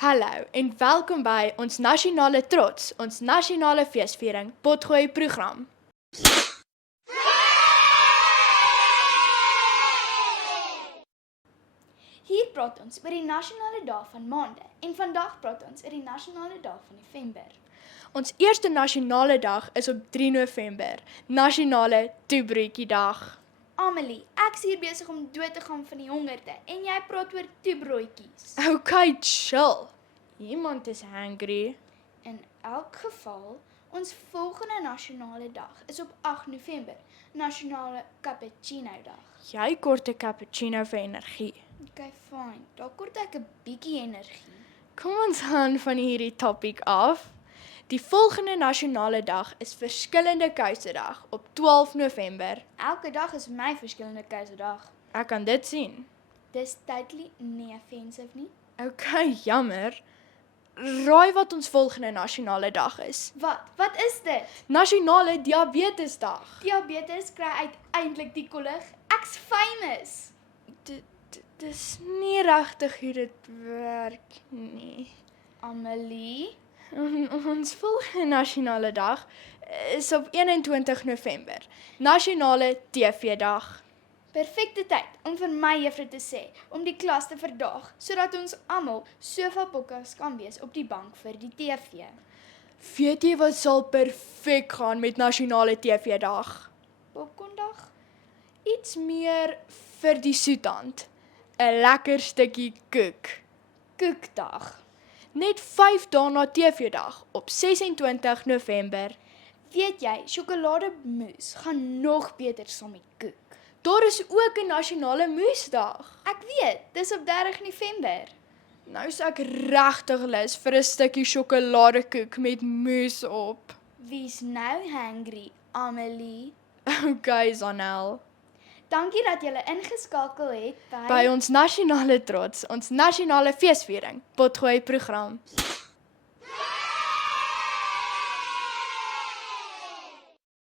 Hallo en welkom by ons nasionale trots, ons nasionale feesviering Potgooi program. Hier praat ons oor die nasionale dag van maande en vandag praat ons oor die nasionale dag van November. Ons eerste nasionale dag is op 3 November, nasionale toebroodjiedag. Amelie, ek's hier besig om dood te gaan van die hongerte en jy praat oor toebroodjies. Okay, chill. Iemand is hungry. In elk geval, ons volgende nasionale dag is op 8 November, nasionale cappuccino dag. Jy kort 'n cappuccino vir energie. Okay, fine. Daar kort ek 'n bietjie energie. Kom ons gaan van hierdie topic af. Die volgende nasionale dag is verskillende kousedag op 12 November. Elke dag is vir my verskillende keiserdag. Ek kan dit sien. Dis totally nie offensive nie. Okay, jammer. Raai wat ons volgende nasionale dag is. Wat is dit? Nasionale Diabetesdag. Diabetes kry uiteindelik die kollig. Ek's famous. Dis nie regtig hoe dit werk nie. Amelie, Ons volgende nasionale dag is op 21 November, nasionale TV-dag. perfekte tyd om vir my juffrou te sê om die klas te verdaag sodat ons almal sofa-pokkas kan wees op die bank vir die TV. Weet jy wat sal perfek gaan met nasionale TV-dag? Popcorndag? Iets meer vir die soetant. 'n Lekker stukkie koek. Koekdag. Net 5 dae na TV-dag op 26 November. Weet jy, sjokolademousse gaan nog beter saam met koek. Daar is ook 'n nasionale moesdag. Ek weet, dis op 30 November. Nou is ek regtig lus vir 'n stukkie sjokoladekoek met moes op. Wie's nou hungry, Amelie? Okay, Zanel. Dankie dat julle ingeskakel het By ons nasionale trots, ons nasionale feesviering Potgooi program.